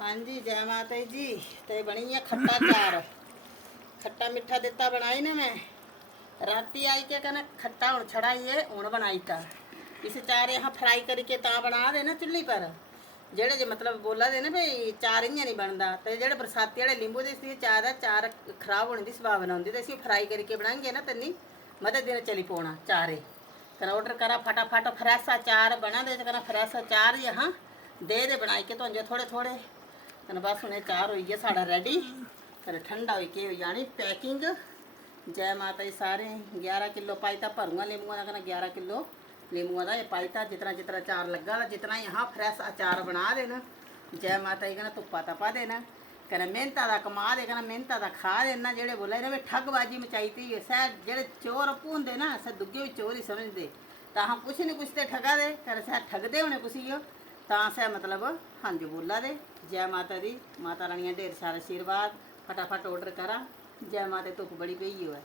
हाँ जी, जय माता जी। ते बनी है खट्टा चार, खट्टा मिठा दिता बनाई ने मैं राती आई के कहना खट्टा हूँ छड़ाइए हूँ बनाई था। इस चार यहाँ फ्राई करके ता बना देना चुल्ली पर। जेड़े जे मतलब बोला दे ना भाई चार इ'यां नहीं बनता, तो जेड़े बरसाती वाले लींबू दे सी चार है, चार खराब होने की संभावना होंगी, तो इसी फ्राई करके बनाएंगे ना तन्नी मदद दिन चली पौना चारे करा ऑर्डर करा फटाफट फ्रेश अचार बना दे करा फ्रेश अचार यहाँ दे बनाई के तो थोड़े थोड़े कन बस हूँ चार हो गया साढ़ा रेडी फिर ठंडा हो के हो जानी पैकिंग। जय माता जी सारे 11 किलो पाईता भरूंगा लींबुआ का कहना 11 किलो लींबुआ का ये पाईता जितना जितना अचार लगा जितना यहाँ फ्रेश अचार बना देना। जय माता जी कहना धुप्पा तपा देना कहना मेहनता का कमा दे कहना मेहनता का खा देना। जेड़े बोला इन्हें ठगबाजी मचाई थी सह जेड़े चोर भूंदे ना सह दुगे भी चोर ही समझते तो हम कुछ नहीं कुछ तो ठगा दे कर सह ठगदे होने कुछ ही सह मतलब हाँ जी बोला दे। जय माता दी, माता रानिया ढेर सारा आशीर्वाद, फटाफट ऑर्डर करा। जय माता धुप्प बड़ी पई है।